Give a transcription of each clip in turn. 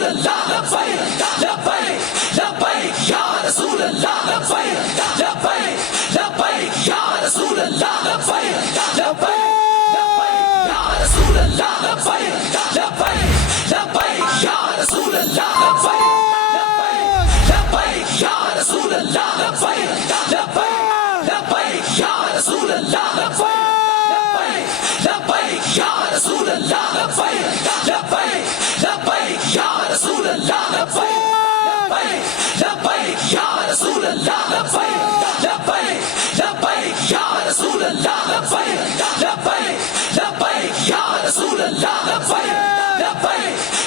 रसूल अल्लाह लब्बैक लब्बैक लब्बैक या रसूल अल्लाह लब्बैक लब्बैक लब्बैक या रसूल अल्लाह लब्बैक लब्बैक लब्बैक या रसूल अल्लाह लब्बैक लब्बैक लब्बैक या रसूल अल्लाह लब्बैक लब्बैक या रसूल अल्लाह लब्बैक लब्बैक लब्बैक या रसूल अल्लाह लब्बैक लब्बैक या रसूल अल्लाह लब्बैक लब्बैक लब्बैक या रसूल अल्लाह लब्बैक लब्बैक या रसूल अल्लाह लब्बैक लब्बैक लब्बैक या रसूल अल्लाह लब्बैक लब्बैक लब्बैक या रसूल अल्लाह लब्बैक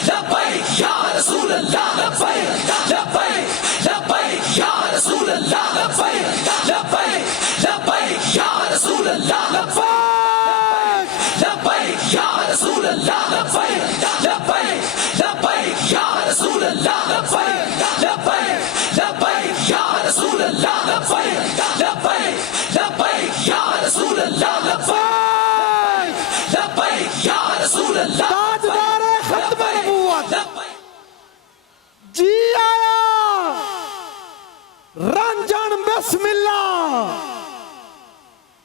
लब्बैक या रसूल अल्लाह लब्बैक लब्बैक लब्बैक या रसूल अल्लाह लब्बैक लब्बैक लब्बैक या रसूल अल्लाह लब्बैक लब्बैक या रसूल अल्लाह लब्बैक लब्बैक लब्बैक या रसूल अल्लाह लब्बैक लब्बैक लब्बैक या रसूल अल्लाह लब्बैक लब्बैक लब्बैक या रसूल अल्लाह लब्बैक लब्बैक या रसूल अल्लाह ताजदारे खत्म नबूवत जी आया रंजन बिस्मिल्लाह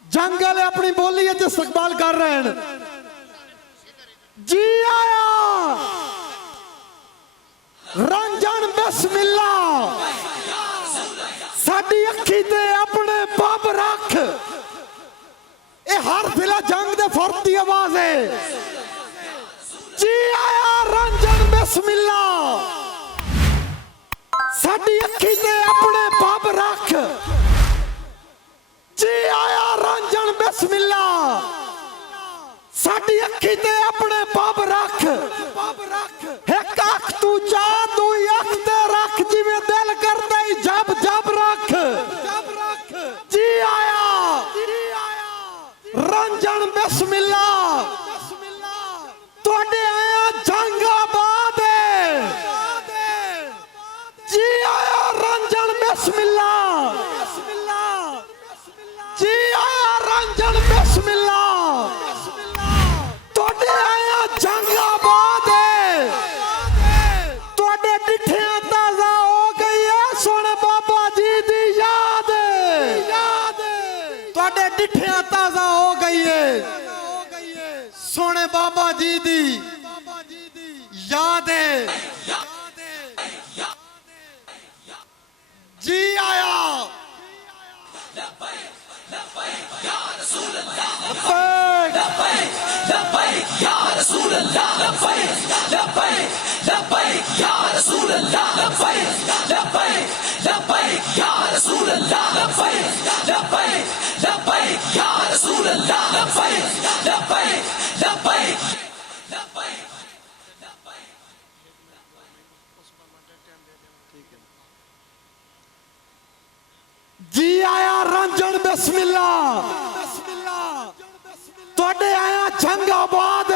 जंगल अपनी बोली इस्तकबाल कर रहे हैं जी आया रंजन बिस्मिल्लाह साडी अखी ते अपने पब रख ए हर दिला जंग दे फौरन दी आवाज है जी आया रंजन बिस्मिल्लाह साडी अखी ते अपने पब रख जी आया रंजन बिस्मिल्लाह साडी अखी ते अपने पब रख एक अख तू जा तू अख ते रख जिवें दिल करदा ही जब जब रख जी आया रंजन बिस्मिल्लाह तुहाडे आया जंगाबाद जी आया रंजन बिस्मिल्लाह जी आया रंजन बिस्मिल्लाह तुहाडे आया जंगाबाद तुहाडे डिठियां ताजा हो गई है सुन बाबा जी दी याद तुहाडे डिठियां ताजा हो गई है सुन बाबा जी दी याद जी आया लब्बैक या रसूल अल्लाह लब्बैक लब्बैक लब्बैक या रसूल अल्लाह लब्बैक लब्बैक लब्बैक या रसूल अल्लाह लब्बैक लब्बैक लब्बैक या रसूल अल्लाह लब्बैक लब्बैक लब्बैक जी आया रंजन बिस्मिल्लाह तुहाडे आया जंगाबाद